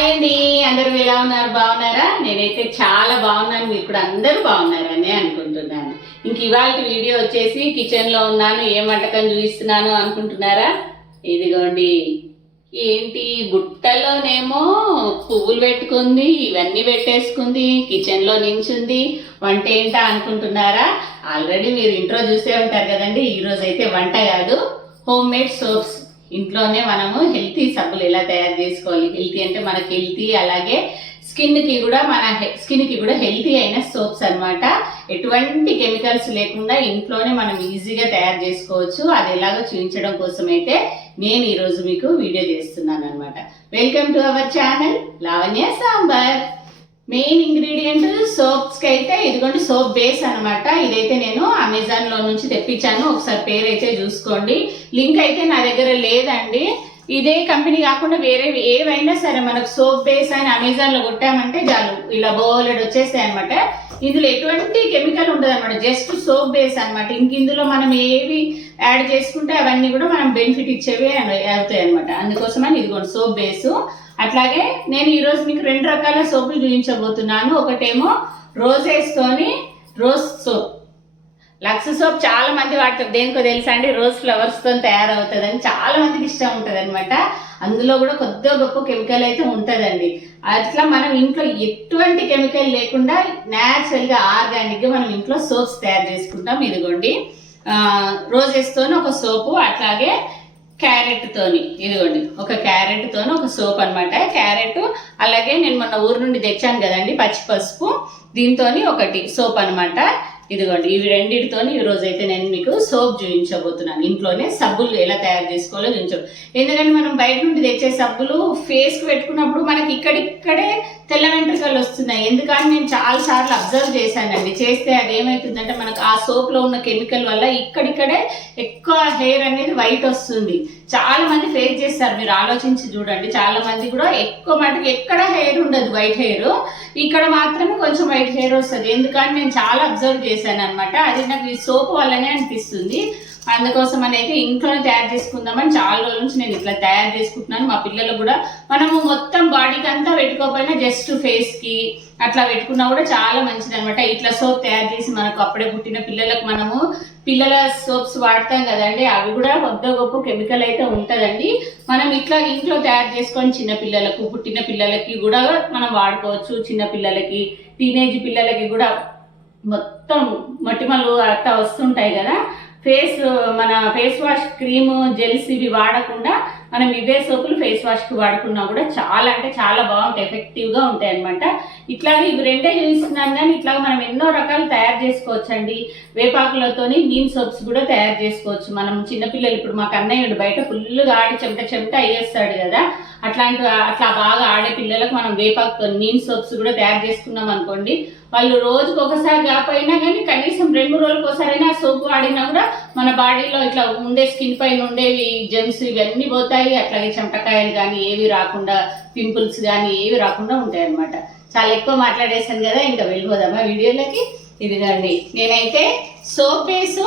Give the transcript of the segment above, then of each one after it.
Hi అండి. అందరూ ఎలా ఉన్నారు? బాగున్నారా? నేనైతే చాలా బాగున్నాను. మీరు కూడా అందరూ బాగున్నారని అనుకుంటున్నాను. ఇంక ఇవాళ వీడియో వచ్చేసి కిచెన్లో ఉన్నాను. ఏం వంటకం చూపిస్తున్నాను అనుకుంటున్నారా? ఇదిగోండి. ఏంటి? బుట్టలోనేమో పువ్వులు పెట్టుకుంది ఇవన్నీ పెట్టేసుకుంది కిచెన్లో నించుంది. వంట ఏంటా అనుకుంటున్నారా? ఆల్రెడీ మీరు ఇంట్రో చూసే ఉంటారు కదండి. ఈరోజు అయితే వంట కాదు. హోమ్ మేడ్ సోప్స్ ఇంట్లోనే మనము హెల్తీ సబ్బులు ఎలా తయారు చేసుకోవాలి? హెల్తీ అంటే మనకి హెల్తీ అలాగే స్కిన్కి కూడా మన స్కిన్కి కూడా హెల్తీ అయిన సోప్స్ అనమాట ఎటువంటి కెమికల్స్ లేకుండా ఇంట్లోనే మనం ఈజీగా తయారు చేసుకోవచ్చు. అది ఎలాగో చూపించడం కోసం అయితే నేను ఈరోజు మీకు వీడియో చేస్తున్నాను అనమాట welcome to our channel Lavanya sambar. Main ingredient సోప్స్కి అయితే ఇదిగోండి సోప్ బేస్ అన్నమాట. ఇదైతే నేను అమెజాన్లో నుంచి తెప్పించాను. ఒకసారి పేరు అయితే చూసుకోండి. లింక్ అయితే నా దగ్గర లేదండి. ఇదే కంపెనీ కాకుండా వేరే ఏవైనా సరే మనకు సోప్ బేస్ అని అమెజాన్లో కొట్టామంటే చాలు. ఇలా బోలెడ్ వచ్చేస్తాయి అనమాట ఇందులో ఎటువంటి కెమికల్ ఉండదు అనమాట జస్ట్ సోప్ బేస్ అనమాట ఇంక ఇందులో మనం ఏవి యాడ్ చేసుకుంటే అవన్నీ కూడా మనం బెనిఫిట్ ఇచ్చేవి అవుతాయి అనమాట అందుకోసమని ఇదిగోండి సోప్ బేసు. అట్లాగే నేను ఈరోజు మీకు రెండు రకాల సోపులు చూపించబోతున్నాను. ఒకటేమో రోజెస్తోని రోజ్ సోప్. లక్స్ సోప్ చాలా మంది వాడతారు. దేనికో తెలుసా అండి? రోజ్ ఫ్లవర్స్తో తయారవుతుంది చాలా మందికి ఇష్టం ఉంటుంది అనమాట అందులో కూడా కొద్దిగా గొప్ప కెమికల్ అయితే ఉంటుందండి. అట్లా మనం ఇంట్లో ఎటువంటి కెమికల్ లేకుండా న్యాచురల్గా ఆర్గానిక్గా మనం ఇంట్లో సోప్స్ తయారు చేసుకుంటాం. ఇదిగోండి. రోజెస్ తోని ఒక సోపు అట్లాగే క్యారెట్ తోని. ఇదిగోండి. ఒక క్యారెట్ తోని ఒక సోప్ అనమాట క్యారెట్ అలాగే నేను మొన్న ఊరు నుండి తెచ్చాను కదండి పచ్చి పసుపు దీంతోని ఒకటి సోప్ అన్నమాట. ఇదిగోండి ఇవి రెండింటితోని ఈరోజు అయితే నేను మీకు సోప్ చూపించబోతున్నాను ఇంట్లోనే సబ్బులు ఎలా తయారు చేసుకోవాలో చూపించు ఎందుకంటే మనం బయట నుండి తెచ్చే సబ్బులు ఫేస్కి పెట్టుకున్నప్పుడు మనకి ఇక్కడిక్కడే తెల్ల వెంట్రుకలు వస్తున్నాయి. ఎందుకంటే నేను చాలా సార్లు అబ్జర్వ్ చేశానండి. చేస్తే అది ఏమవుతుందంటే మనకు ఆ సోప్లో ఉన్న కెమికల్ వల్ల ఇక్కడిక్కడే ఎక్కువ హెయిర్ అనేది వైట్ వస్తుంది. చాలా మంది ఫేస్ చేస్తారు. మీరు ఆలోచించి చూడండి. చాలా మంది కూడా ఎక్కువ మటుకు ఎక్కడ హెయిర్ ఉండదు వైట్ హెయిర్. ఇక్కడ మాత్రమే కొంచెం వైట్ హెయిర్ వస్తుంది. ఎందుకంటే నేను చాలా అబ్జర్వ్ చేశాను అనమాట అది నాకు ఈ సోప్ వల్లనే అనిపిస్తుంది. అందుకోసం అని అయితే ఇంట్లోనే తయారు చేసుకుందామని చాలా రోజుల నుంచి నేను ఇట్లా తయారు చేసుకుంటున్నాను. మా పిల్లలు కూడా మనము మొత్తం బాడీకి అంతా పెట్టుకోకపోయినా జస్ట్ ఫేస్కి అట్లా పెట్టుకున్నా కూడా చాలా మంచిది అనమాట ఇట్లా సోప్ తయారు చేసి మనకు అప్పుడే పుట్టిన పిల్లలకు మనము పిల్లల సోప్స్ వాడతాం కదండి. అవి కూడా కొద్ద గొప్ప కెమికల్ అయితే ఉంటుందండి. మనం ఇట్లా ఇంట్లో తయారు చేసుకొని చిన్న పిల్లలకు పుట్టిన పిల్లలకి కూడా మనం వాడుకోవచ్చు. చిన్న పిల్లలకి టీనేజ్ పిల్లలకి కూడా మొత్తం మట్టిమలు అట్లా వస్తుంటాయి కదా. ఫేస్ మన ఫేస్ వాష్ క్రీమ్ జెల్స్ ఇవి వాడకుండా మనం ఇవే సోపులు ఫేస్ వాష్కి వాడుకున్నా కూడా చాలా అంటే చాలా బాగుంటాయి ఎఫెక్టివ్గా ఉంటాయి అనమాట ఇట్లాగే ఇవి రెండే చూపిస్తున్నాను కానీ ఇట్లా మనం ఎన్నో రకాలు తయారు చేసుకోవచ్చండి. వేపాకులతోని నీమ్ సోప్స్ కూడా తయారు చేసుకోవచ్చు. మనం చిన్నపిల్లలు ఇప్పుడు మాకు అన్నయ్య బయట ఫుల్గా ఆడి చెమట చెమట అయ్యేస్తాడు కదా. అట్లాంటి అట్లా బాగా ఆడే పిల్లలకు మనం వేపాకుతో నీమ్ సోప్స్ కూడా తయారు చేసుకున్నాం అనుకోండి వాళ్ళు రోజుకు ఒకసారి కాకపోయినా కానీ కనీసం రెండు రోజులకు ఒకసారైనా ఆ సోప్ వాడినా కూడా మన బాడీలో ఇట్లా ఉండే స్కిన్ పైన ఉండేవి జెమ్స్ ఇవన్నీ పోతాయి. అట్లాగే చెమటకాయలు కానీ ఏవి రాకుండా పింపుల్స్ కానీ ఏవి రాకుండా ఉంటాయి అన్నమాట. చాలా ఎక్కువ మాట్లాడేశాను కదా ఇంకా వెళ్ళిపోదామా వీడియోలకి? ఇదిగండి నేనైతే సోప్ వేసు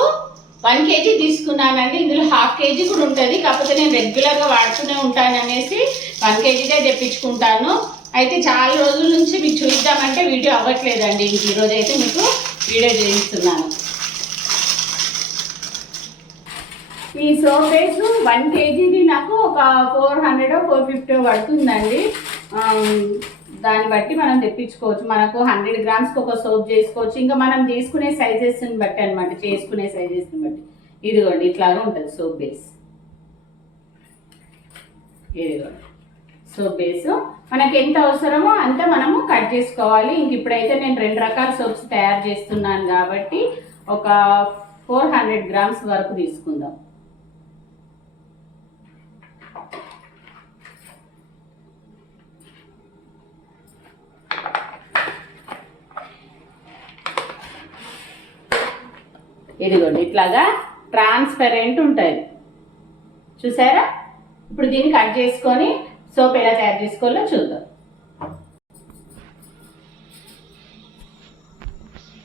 వన్ కేజీ తీసుకున్నానండి. ఇందులో హాఫ్ కేజీ కూడా ఉంటుంది. కాకపోతే నేను రెగ్యులర్గా వాడుతూనే ఉంటాననేసి వన్ కేజీదే తెప్పించుకుంటాను. అయితే చాలా రోజుల నుంచి మీకు చూద్దామంటే వీడియో అవ్వట్లేదండి. ఇంక ఈరోజు అయితే మీకు వీడియో చేయిస్తున్నాను. ఈ సోఫేస్ వన్ కేజీది నాకు ఒక ఫోర్ హండ్రెడ్ ఫోర్ ఫిఫ్టీ పడుతుందండి. దాన్ని బట్టి మనం తెప్పించుకోవచ్చు. మనకు హండ్రెడ్ గ్రామ్స్కి ఒక సోప్ చేసుకోవచ్చు. ఇంకా మనం తీసుకునే సైజెస్ని బట్టి అనమాట చేసుకునే సైజెస్ని బట్టి. ఇదిగోండి ఇట్లాగా ఉంటుంది సోప్ బేస్. ఇదిగోండి. Soap base. మనకి ఎంత అవసరమో అంత మనము కట్ చేసుకోవాలి. ఇంక ఇప్పుడైతే నేను రెండు రకాల సోప్స్ తయారు చేస్తున్నాను కాబట్టి ఒక ఫోర్ హండ్రెడ్ గ్రామ్స్ వరకు తీసుకుందాం. ఇదిగోండి ఇట్లాగా ట్రాన్స్పరెంట్ ఉంటుంది చూసారా? ఇప్పుడు దీన్ని కట్ చేసుకొని సోప్ ఎలా తయారు చేసుకోవాలో చూద్దాం.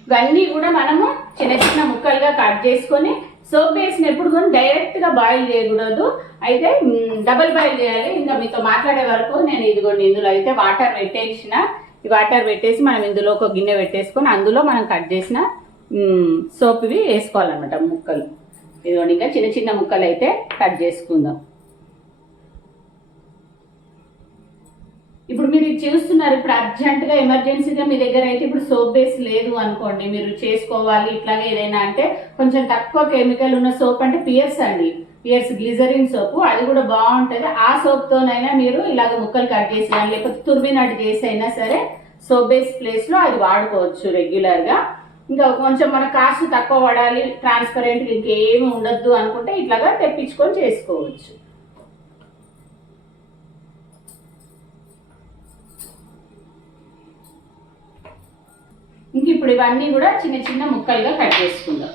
ఇవన్నీ కూడా మనము చిన్న చిన్న ముక్కలుగా కట్ చేసుకొని సోప్ వేసినప్పుడు ఎప్పుడు కూడా డైరెక్ట్గా బాయిల్ చేయకూడదు. అయితే డబల్ బాయిల్ చేయాలి. ఇంకా మీతో మాట్లాడే వరకు నేను ఇదిగోండి ఇందులో అయితే వాటర్ పెట్టేసిన. ఈ వాటర్ పెట్టేసి మనం ఇందులో ఒక గిన్నె పెట్టేసుకొని అందులో మనం కట్ చేసిన సోప్వి వేసుకోవాలన్నమాట ముక్కలు. ఇదిగోండి ఇంకా చిన్న చిన్న ముక్కలు అయితే కట్ చేసుకుందాం. ఇప్పుడు మీరు చూస్తున్నారు ఇప్పుడు అర్జెంటుగా ఎమర్జెన్సీగా మీ దగ్గర అయితే ఇప్పుడు సోప్ బేస్ లేదు అనుకోండి మీరు చేసుకోవాలి ఇట్లాగే ఏదైనా అంటే కొంచెం తక్కువ కెమికల్ ఉన్న సోప్ అంటే పియర్స్ అండి. పియర్స్ గ్లిజరిన్ సోప్ అది కూడా బాగుంటుంది. ఆ సోప్తోనైనా మీరు ఇలాగ ముక్కలు కట్ చేసి కానీ లేకపోతే తురిమినట్టు చేసి అయినా సరే సోప్ బేస్ ప్లేస్లో అది వాడుకోవచ్చు రెగ్యులర్గా. ఇంకా కొంచెం మన కాస్ట్ తక్కువ పడాలి ట్రాన్స్పరెంట్ ఇంకేమి ఉండొద్దు అనుకుంటే ఇట్లాగా తెప్పించుకొని చేసుకోవచ్చు. ఇంక ఇప్పుడు ఇవన్నీ కూడా చిన్న చిన్న ముక్కలుగా కట్ చేసుకుందాం.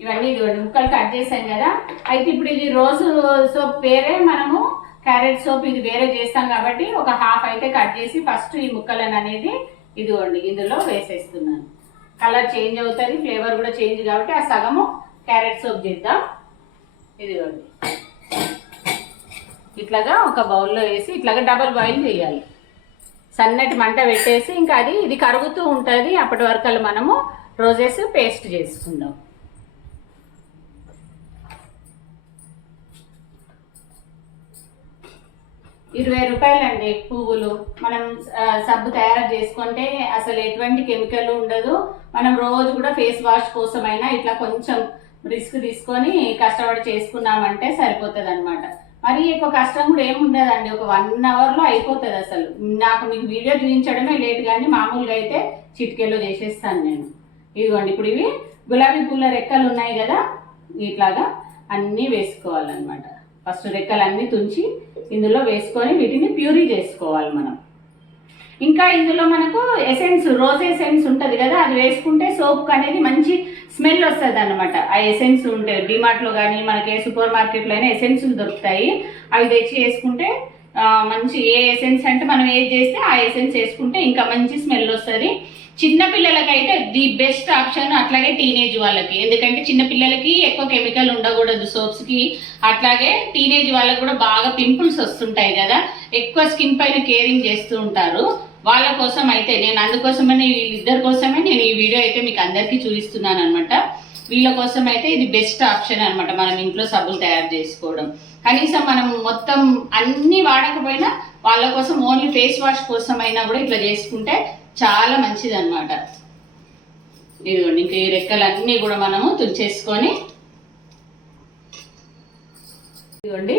ఇవన్నీ ఇదిగోండి ముక్కలు కట్ చేసాం కదా. అయితే ఇప్పుడు ఇది రోజు సోప్ పేరే మనము క్యారెట్ సోప్ ఇది వేరే చేస్తాం కాబట్టి ఒక హాఫ్ అయితే కట్ చేసి ఫస్ట్ ఈ ముక్కలను అనేది ఇదిగోండి ఇందులో వేసేస్తున్నాను. కలర్ చేంజ్ అవుతుంది ఫ్లేవర్ కూడా చేంజ్ కాబట్టి ఆ సగము క్యారెట్ సోప్ చేద్దాం. ఇదిగోండి. ఇట్లాగా ఒక బౌల్లో వేసి ఇట్లాగా డబల్ బాయిల్ చేయాలి. సన్నటి మంట పెట్టేసి ఇంకా అది ఇది కరుగుతూ ఉంటుంది అప్పటి వరకు మనము రోజెస్ పేస్ట్ చేసుకుందాం. ఇరవై రూపాయలండి పువ్వులు. మనం సబ్బు తయారు చేసుకుంటే అసలు ఎటువంటి కెమికల్ ఉండదు. మనం రోజు కూడా ఫేస్ వాష్ కోసమైనా ఇట్లా కొంచెం రిస్క్ తీసుకొని కష్టపడి చేసుకున్నామంటే సరిపోతుంది అనమాట మరి ఎక్కువ కష్టం కూడా ఏమి ఉండదండి. ఒక వన్ అవర్లో అయిపోతుంది అసలు. నాకు మీకు వీడియో చూపించడమే లేట్ కానీ మామూలుగా అయితే చిటికెల్లో చేసేస్తాను నేను. ఇదిగోండి ఇప్పుడు ఇవి గులాబీ పూల రెక్కలు ఉన్నాయి కదా ఇట్లాగా అన్నీ వేసుకోవాలన్నమాట. ఫస్ట్ రెక్కలు అన్నీ తుంచి ఇందులో వేసుకొని వీటిని ప్యూరీ చేసుకోవాలి మనం. ఇంకా ఇందులో మనకు ఎసెన్స్ రోజ్ ఎసెన్స్ ఉంటుంది కదా అది వేసుకుంటే సోప్ అనేది మంచి స్మెల్ వస్తుంది అనమాట ఆ ఎసెన్స్ ఉంటే డిమార్ట్లో కానీ మనకి ఏ సూపర్ మార్కెట్లో అయినా ఎసెన్స్ దొరుకుతాయి. అవి తెచ్చి వేసుకుంటే మంచి ఏ ఎసెన్స్ అంటే మనం ఏది చేస్తే ఆ ఎసెన్స్ వేసుకుంటే ఇంకా మంచి స్మెల్ వస్తుంది. చిన్న పిల్లలకైతే ది బెస్ట్ ఆప్షన్ అట్లాగే టీనేజ్ వాళ్ళకి. ఎందుకంటే చిన్న పిల్లలకి ఎక్కువ కెమికల్ ఉండకూడదు సోప్స్కి అట్లాగే టీనేజ్ వాళ్ళకి కూడా బాగా పింపుల్స్ వస్తుంటాయి కదా. ఎక్కువ స్కిన్ పైన కేరింగ్ చేస్తూ ఉంటారు. వాళ్ళ కోసం అయితే నేను అందుకోసమనే వీళ్ళిద్దరి కోసమే నేను ఈ వీడియో అయితే మీకు అందరికీ చూపిస్తున్నాను అనమాట వీళ్ళ కోసం అయితే ఇది బెస్ట్ ఆప్షన్ అనమాట మనం ఇంట్లో సబ్బులు తయారు చేసుకోవడం. కనీసం మనం మొత్తం అన్నీ వాడకపోయినా వాళ్ళ కోసం ఓన్లీ ఫేస్ వాష్ కోసం అయినా కూడా ఇట్లా చేసుకుంటే చాలా మంచిది అనమాట ఇదిగోండి ఇంకా ఈ రెక్కలన్నీ కూడా మనము తుంచేసుకొని ఇదిగోండి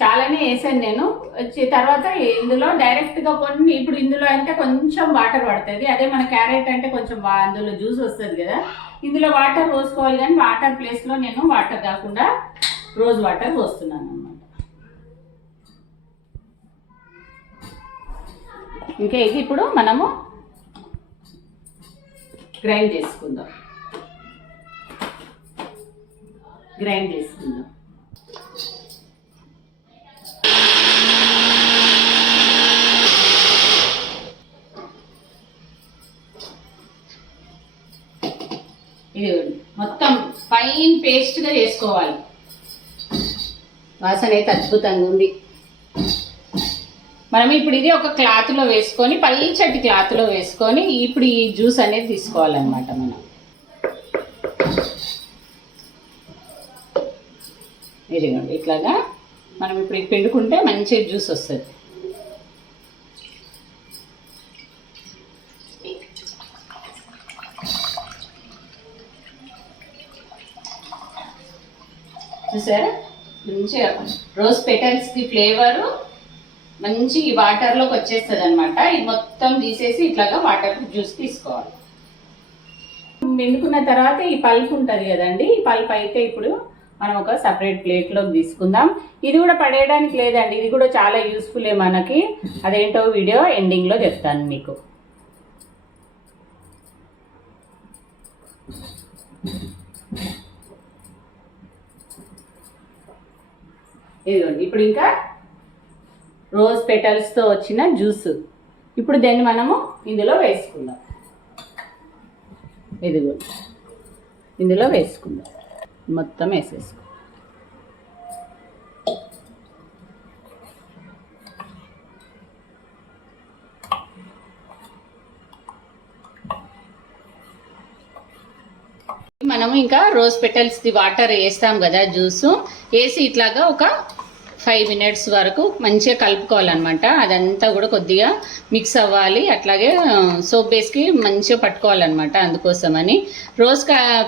చాలానే వేసాను నేను. వచ్చి తర్వాత ఇందులో డైరెక్ట్గా కొన్ని ఇప్పుడు ఇందులో అంటే కొంచెం వాటర్ పడుతుంది. అదే మన క్యారెట్ అంటే కొంచెం అందులో జ్యూస్ వస్తుంది కదా. ఇందులో వాటర్ పోసుకోవాలి కానీ వాటర్ ప్లేస్లో నేను వాటర్ కాకుండా రోజ్ వాటర్ పోస్తున్నాను అనమాట ఇంకా ఇది ఇప్పుడు మనము గ్రైండ్ చేసుకుందాం. గ్రైండ్ చేసుకుందాం. ఇది మొత్తం ఫైన్ పేస్ట్గా చేసుకోవాలి. వాసన అయితే అద్భుతంగా ఉంది. మనం ఇప్పుడు ఇది ఒక క్లాత్లో వేసుకొని పల్చటి క్లాత్లో వేసుకొని ఇప్పుడు ఈ జ్యూస్ అనేది తీసుకోవాలన్నమాట మనం. ఇదిగోండి ఇట్లాగా మనం ఇప్పుడు ఇది పిండుకుంటే మంచి జ్యూస్ వస్తుంది. చూసారా? మంచిగా రోజ్ పెటల్స్కి ఫ్లేవరు మంచి వాటర్లోకి వచ్చేస్తుంది అనమాట ఇది మొత్తం తీసేసి ఇట్లాగా వాటర్ జ్యూస్ తీసుకోవాలి. నిండుకున్న తర్వాత ఈ పల్ప్ ఉంటుంది కదండి ఈ పల్ప్ అయితే ఇప్పుడు మనం ఒక సపరేట్ ప్లేట్లోకి తీసుకుందాం. ఇది కూడా పడేయడానికి లేదండి ఇది కూడా చాలా యూస్ఫులే మనకి. అదేంటో వీడియో ఎండింగ్లో చెప్తాను మీకు. ఇదిగోండి ఇప్పుడు ఇంకా రోజ్ పెటల్స్తో వచ్చిన జ్యూస్ ఇప్పుడు దాన్ని మనము ఇందులో వేసుకుందాం. ఇదిగో. ఇందులో వేసుకుందాం. మొత్తం వేసేసుకో. మనము ఇంకా రోజ్ పెటల్స్ది వాటర్ వేస్తాం కదా జ్యూస్ వేసి ఇట్లాగా ఒక ఫైవ్ మినిట్స్ వరకు మంచిగా కలుపుకోవాలన్నమాట. అదంతా కూడా కొద్దిగా మిక్స్ అవ్వాలి. అట్లాగే సోప్ బేస్కి మంచిగా పట్టుకోవాలన్నమాట అందుకోసమని. రోజ్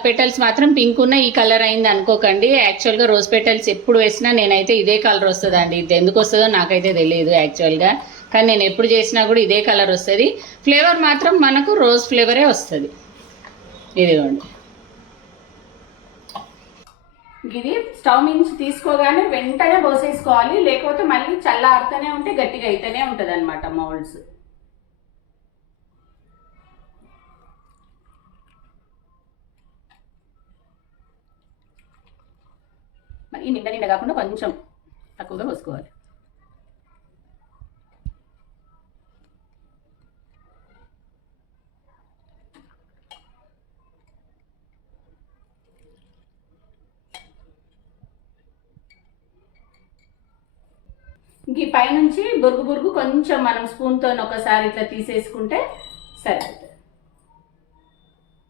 పెటల్స్ మాత్రం పింక్ ఉన్న ఈ కలర్ అయింది అనుకోకండి. యాక్చువల్గా రోజ్ పెటల్స్ ఎప్పుడు వేసినా నేనైతే ఇదే కలర్ వస్తుందండి. ఇది ఎందుకు వస్తుందో నాకైతే తెలియదు యాక్చువల్గా కానీ నేను ఎప్పుడు చేసినా కూడా ఇదే కలర్ వస్తుంది. ఫ్లేవర్ మాత్రం మనకు రోజ్ ఫ్లేవరే వస్తుంది. ఇదిగోండి. ఇది స్టవ్ నుంచి తీసుకోగానే వెంటనే పోసేసుకోవాలి లేకపోతే మళ్ళీ చల్లారుతూనే ఉంటే గట్టిగా అయితేనే ఉంటుంది అనమాట మౌల్డ్స్. మరి నిండా నిండా కాకుండా కొంచెం తక్కువగా పోసుకోవాలి. ఈ పైనుంచి బురుగు బురుగు కొంచెం మనం స్పూన్తో ఒకసారి ఇట్లా తీసేసుకుంటే సరిపోతుంది.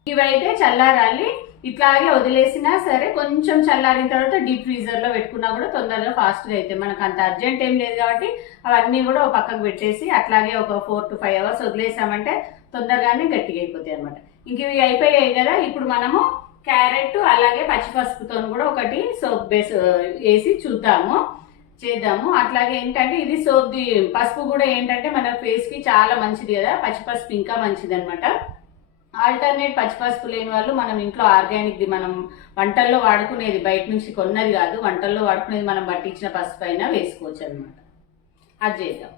ఇవైతే చల్లారాలి. ఇట్లాగే వదిలేసినా సరే కొంచెం చల్లారిన తర్వాత డీప్ ఫ్రీజర్లో పెట్టుకున్నా కూడా తొందరగా ఫాస్ట్గా అయితే మనకు అంత అర్జెంట్ ఏం లేదు కాబట్టి అవన్నీ కూడా ఒక పక్కకు పెట్టేసి అట్లాగే ఒక ఫోర్ టు ఫైవ్ అవర్స్ వదిలేసామంటే తొందరగానే గట్టిగా అయిపోతాయి అనమాట ఇంక ఇవి అయిపోయాయి కదా ఇప్పుడు మనము క్యారెట్ అలాగే పచ్చిపసుపుతో కూడా ఒకటి సోప్ బేస్ వేసి చూద్దాము. చేద్దాము. అట్లాగే ఏంటంటే ఇది సోప్ది పసుపు కూడా ఏంటంటే మన ఫేస్కి చాలా మంచిది కదా. పచ్చిపసుపు ఇంకా మంచిది అనమాట ఆల్టర్నేట్ పచ్చిపసుపు లేని వాళ్ళు మనం ఇంట్లో ఆర్గానిక్ది మనం వంటల్లో వాడుకునేది బయట నుంచి కొన్నది కాదు. వంటల్లో వాడుకునేది మనం పట్టించిన పసుపు అయినా వేసుకోవచ్చు అనమాట అది చేద్దాం.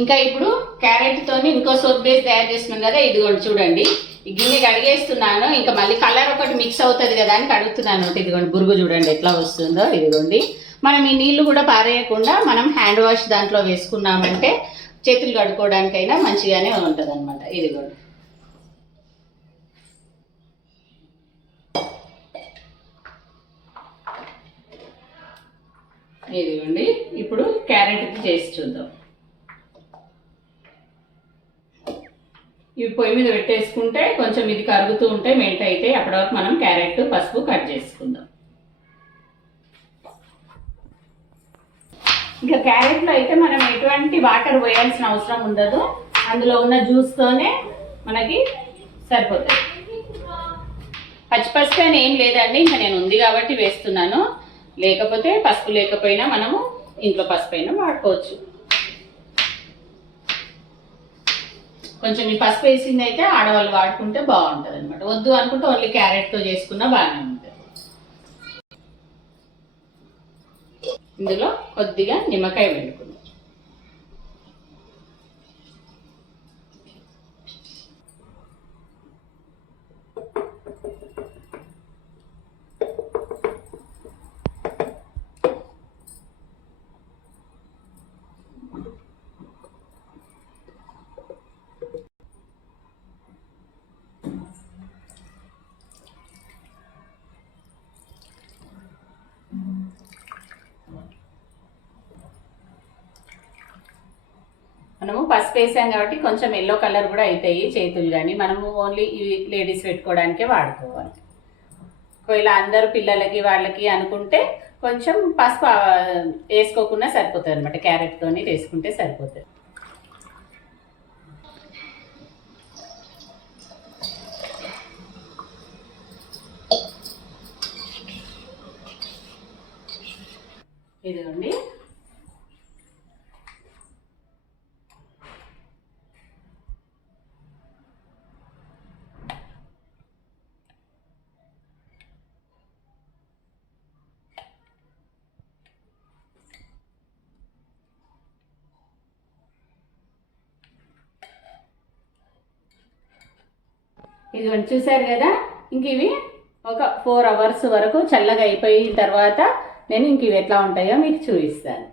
ఇంకా ఇప్పుడు క్యారెట్తోని ఇంకో సోప్ బేస్ తయారు చేస్తున్నాం కదా. ఇదిగోండి చూడండి. ఈ గిన్నె కడిగేస్తున్నాను. ఇంకా మళ్ళీ కలర్ ఒకటి మిక్స్ అవుతుంది కదా అని కడుగుతున్నాను. ఇదిగోండి బురుగు చూడండి ఎట్లా వస్తుందో. ఇదిగోండి. మనం ఈ నీళ్ళు కూడా పారేయకుండా మనం హ్యాండ్ వాష్ దాంట్లో వేసుకున్నామంటే చేతులు కడుక్కోవడానికైనా మంచిగానే ఉంటుంది అనమాట ఇదిగోండి ఇదిగోండి. ఇప్పుడు క్యారెట్ చేసి చూద్దాం. ఇవి పొయ్యి మీద పెట్టేసుకుంటే కొంచెం ఇది కరుగుతూ ఉంటే మెల్ట్ అయితే అప్పటి వరకు మనం క్యారెట్ పసుపు కట్ చేసుకుందాం. ఇంకా క్యారెట్లో అయితే మనం ఎటువంటి వాటర్ పోయాల్సిన అవసరం ఉండదు. అందులో ఉన్న జ్యూస్తోనే మనకి సరిపోతుంది. పచ్చిపసుపు అని ఏం లేదండి. ఇంకా నేను ఉంది కాబట్టి వేస్తున్నాను. లేకపోతే పసుపు లేకపోయినా మనము ఇంట్లో పసుపు అయినా వాడుకోవచ్చు. కొంచెం ఈ పసుపు వేసింది అయితే ఆడవాళ్ళు వాడుకుంటే బాగుంటుంది అనమాట వద్దు అనుకుంటే ఓన్లీ క్యారెట్తో చేసుకున్నా బాగానే ఉంటుంది. ఇందులో కొద్దిగా నిమ్మకాయ పిండుకుందాం మనము పసుపు వేసాం కాబట్టి కొంచెం ఎల్లో కలర్ కూడా అవుతాయి చేతులు కానీ మనము ఓన్లీ ఇవి లేడీస్ పెట్టుకోవడానికే వాడుకోవాలి. ఒకవేళ అందరు పిల్లలకి వాళ్ళకి అనుకుంటే కొంచెం పసుపు వేసుకోకుండా సరిపోతుంది అనమాట క్యారెట్తోని వేసుకుంటే సరిపోతుంది. ఇదిగోండి. ఇదిగోండి చూశారు కదా? ఇంక ఇవి ఒక ఫోర్ అవర్స్ వరకు చల్లగా అయిపోయిన తర్వాత నేను ఇంక ఇవి ఎట్లా ఉంటాయో మీకు చూపిస్తాను.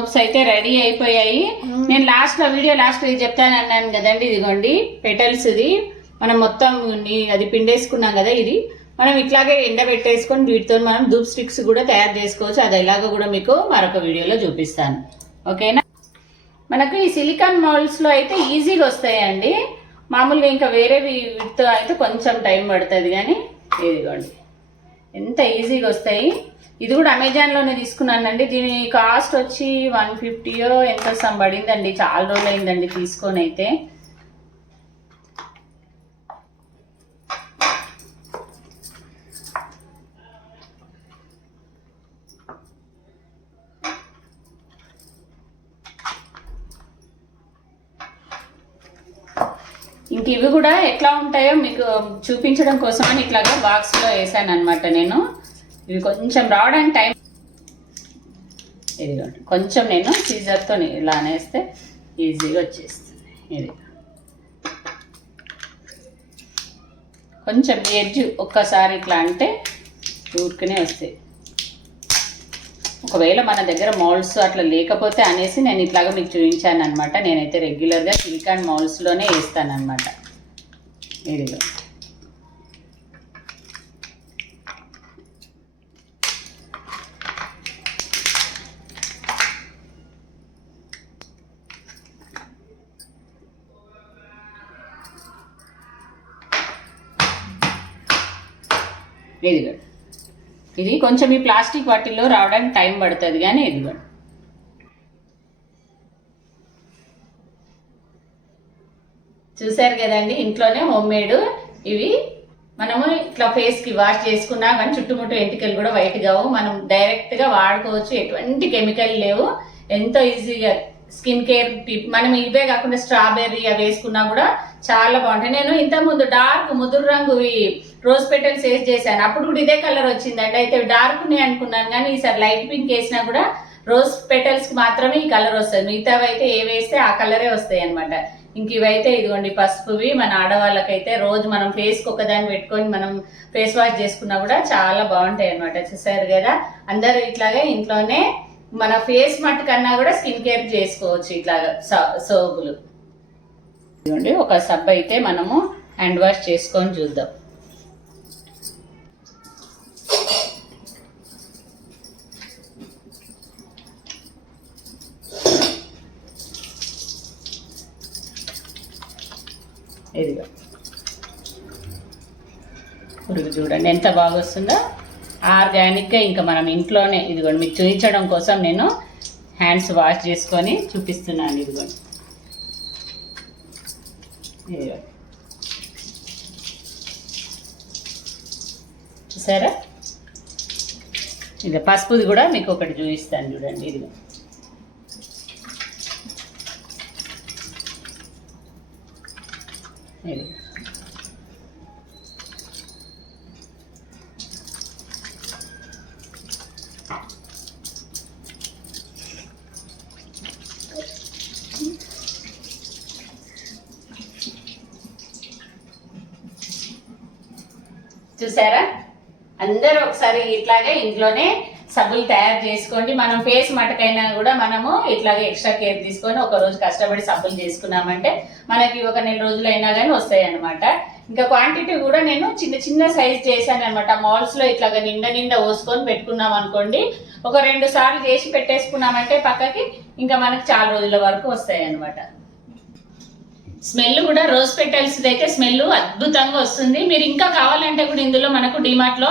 సోప్స్ అయితే రెడీ అయిపోయాయి. నేను లాస్ట్లో వీడియో లాస్ట్ ఇది చెప్తాను అన్నాను కదండి ఇదిగోండి పెటల్స్ ఇది. మనం మొత్తం అది పిండేసుకున్నాం కదా ఇది. మనం ఇట్లాగే ఎండబెట్టేసుకొని వీటితో మనం ధూప్ స్టిక్స్ కూడా తయారు చేసుకోవచ్చు. అది ఎలాగో కూడా మీకు మరొక వీడియోలో చూపిస్తాను. ఓకేనా? మనకు ఈ సిలికాన్ మౌల్డ్స్లో అయితే ఈజీగా వస్తాయండి. మామూలుగా ఇంకా వేరే వీటితో అయితే కొంచెం టైం పడుతుంది కానీ ఇదిగోండి. ఎంత ఈజీగా వస్తాయి. ఇది కూడా అమెజాన్లోనే తీసుకున్నానండి. దీని కాస్ట్ వచ్చి వన్ ఫిఫ్టీయో ఎంత సమ్ పడిందండి. చాలా రోజులు అయిందండి తీసుకొని అయితే. ఇంక ఇవి కూడా ఎట్లా ఉంటాయో మీకు చూపించడం కోసమని ఇట్లాగా బాక్స్లో వేసాను అనమాట నేను. ఇవి కొంచెం రావడానికి టైం ఇదిగోండి. కొంచెం నేను సీజర్తో ఇలా అనేస్తే ఈజీగా వచ్చేస్తుంది. ఇది. కొంచెం ఎడ్జ్ ఒక్కసారి ఇట్లా అంటే ఊరికనే వస్తాయి. ఒకవేళ మన దగ్గర మాల్స్ అట్లా లేకపోతే అనేసి నేను ఇట్లాగా మీకు చూపించాను అనమాట నేనైతే రెగ్యులర్గా సిలికాన్ మాల్స్లోనే వేస్తాను అనమాట ఇదిగో. ఇదిగో ఇది కొంచెం ఈ ప్లాస్టిక్ వాటిల్లో రావడానికి టైం పడుతుంది కానీ ఇదిగో చూసారు కదండి ఇంట్లోనే హోమ్ మేడ్ ఇవి మనము ఇట్లా ఫేస్కి వాష్ చేసుకున్నా కానీ చుట్టుముట్టు ఎంటికలు కూడా వైట్ కావు మనం డైరెక్ట్గా వాడుకోవచ్చు. ఎటువంటి కెమికల్ లేవు. ఎంతో ఈజీగా స్కిన్ కేర్ టిప్ మనం ఇవే కాకుండా స్ట్రాబెర్రీ అవి వేసుకున్నా కూడా చాలా బాగుంటాయి. నేను ఇంతకుముందు ముందు డార్క్ ముదురు రంగువి రోజ్ పెటల్స్ వేసి చేశాను. అప్పుడు కూడా ఇదే కలర్ వచ్చిందండి. అయితే డార్క్ ఉన్నాయి అనుకున్నాను కానీ ఈసారి లైట్ పింక్ వేసినా కూడా రోజ్ పెటల్స్కి మాత్రమే ఈ కలర్ వస్తుంది. మిగతావి అయితే ఏ వేస్తే ఆ కలరే వస్తాయి అనమాట ఇంక ఇవైతే ఇదిగోండి పసుపువి. మన ఆడవాళ్ళకైతే రోజు మనం ఫేస్కి ఒకదాన్ని పెట్టుకొని మనం ఫేస్ వాష్ చేసుకున్నా కూడా చాలా బాగుంటాయి అనమాట చూసారు కదా? అందరూ ఇట్లాగే ఇంట్లోనే మన ఫేస్ మట్టు కన్నా కూడా స్కిన్ కేర్ చేసుకోవచ్చు ఇట్లాగా స- సోపులు. ఇదిగోండి ఒక సబ్ అయితే మనము హ్యాండ్ వాష్ చేసుకొని చూద్దాం. ఇదిగో. పురుగు చూడండి ఎంత బాగా వస్తుందో ఆర్గానిక్గా ఇంకా మనం ఇంట్లోనే ఇదిగోండి మీకు చూపించడం కోసం నేను హ్యాండ్స్ వాష్ చేసుకొని చూపిస్తున్నాను ఇదిగోండి. ఇదిగో. చూసారా? ఇది పసుపుది కూడా మీకు ఒకటి చూపిస్తాను చూడండి ఇదిగో. ఇది చూసారా? అందరూ ఒకసారి ఇట్లాగే ఇంట్లోనే సబ్బులు తయారు చేసుకోండి. మనం ఫేస్ మటకైనా కూడా మనము ఇట్లాగే ఎక్స్ట్రా కేర్ తీసుకొని ఒక రోజు కష్టపడి సబ్బులు చేసుకున్నామంటే మనకి ఒక నెల రోజులైనా కానీ వస్తాయి అనమాట ఇంకా క్వాంటిటీ కూడా నేను చిన్న చిన్న సైజ్ చేశాను అనమాట మాల్స్లో ఇట్లాగా నిండా నిండా పోసుకొని పెట్టుకున్నాం అనుకోండి. ఒక రెండు సార్లు చేసి పెట్టేసుకున్నామంటే పక్కకి ఇంకా మనకి చాలా రోజుల వరకు వస్తాయి అనమాట స్మెల్ కూడా రోజ్ పెటల్స్ అయితే స్మెల్ అద్భుతంగా వస్తుంది. మీరు ఇంకా కావాలంటే కూడా ఇందులో మనకు డిమార్ట్లో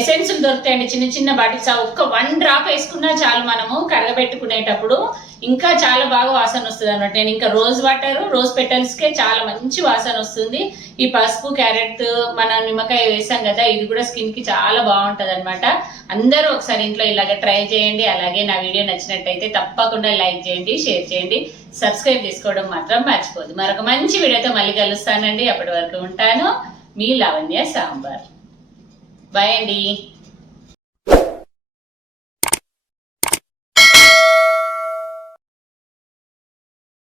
ఎసెన్స్ దొరుకుతాయండి. చిన్న చిన్న బాటిల్స్ ఒక్క వన్ డ్రాప్ వేసుకున్నా చాలు మనము కరగబెట్టుకునేటప్పుడు. ఇంకా చాలా బాగా వాసన వస్తుంది అనమాట నేను ఇంకా రోజ్ వాటర్ రోజ్ పెటల్స్కే చాలా మంచి వాసన వస్తుంది. ఈ పసుపు క్యారెట్ మన నిమ్మకాయ వేసాం కదా ఇది కూడా స్కిన్కి చాలా బాగుంటుంది అనమాట అందరూ ఒకసారి ఇంట్లో ఇలాగ ట్రై చేయండి. అలాగే నా వీడియో నచ్చినట్టయితే తప్పకుండా లైక్ చేయండి షేర్ చేయండి. సబ్స్క్రైబ్ చేసుకోవడం మాత్రం మర్చిపోదు మరొక మంచి వీడియోతో మళ్ళీ కలుస్తానండి. అప్పటి వరకు ఉంటాను. మీ లావణ్య సాంబార్. బాయ్ అండి.